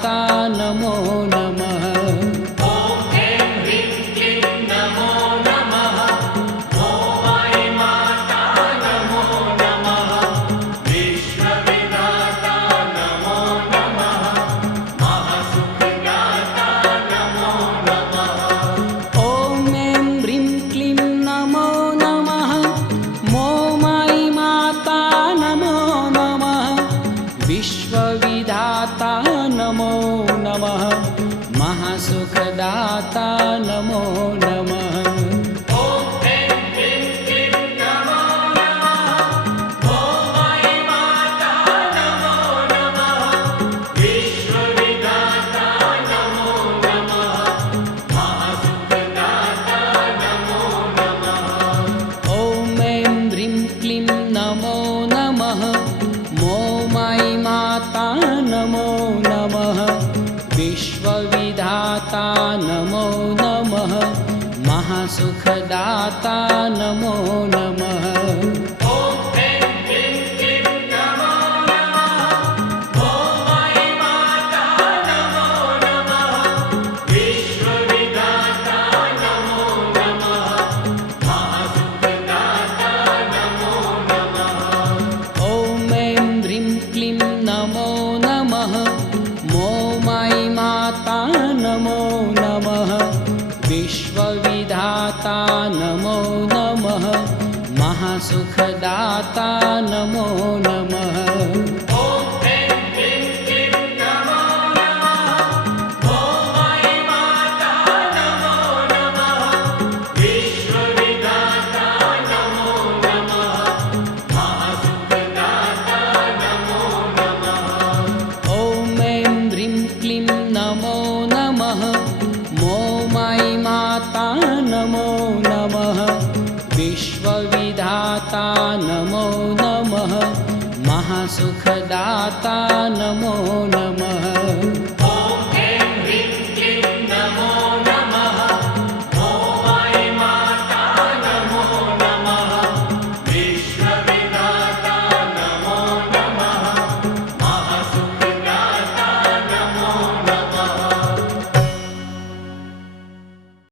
सुखदाता नमो नमः। विश्वविधाता नमो नमः महासुखदाता नमो नमः। ॐ ऐं ह्रीं क्लीं नमो नमः ॐ ऐं माता नमो नमः विश्वविधाता नमो नमः महासुखदाता नमो नमः। ॐ ऐं ह्रीं क्लीं नमो नमः माता नमो नमः विश्वविधाता नमो नमः महासुखदाता नमो नमः। ॐ ऐं ह्रीं क्लीं नमो नमः ॐ ऐं माता नमो नमः विश्वविधाता नमो नमः महासुखदाता नमो नमः। ॐ ऐं ह्रीं क्लीं नमो नमः मोमायि माता नमो नमः विश्वविधाता नमो नमः महासुखदाता नमो नमः। ॐ ऐं ह्रीं क्लीं नमो नमः मोमायि माता नमो नमः विश्वविधाता नमो नमः महासुखदाता नमो नमः। ॐ ऐं ह्रीं क्लीं नमो नमः मोमायि माता नमो नमः विश्वविधाता नमो नमः महासुखदाता नमो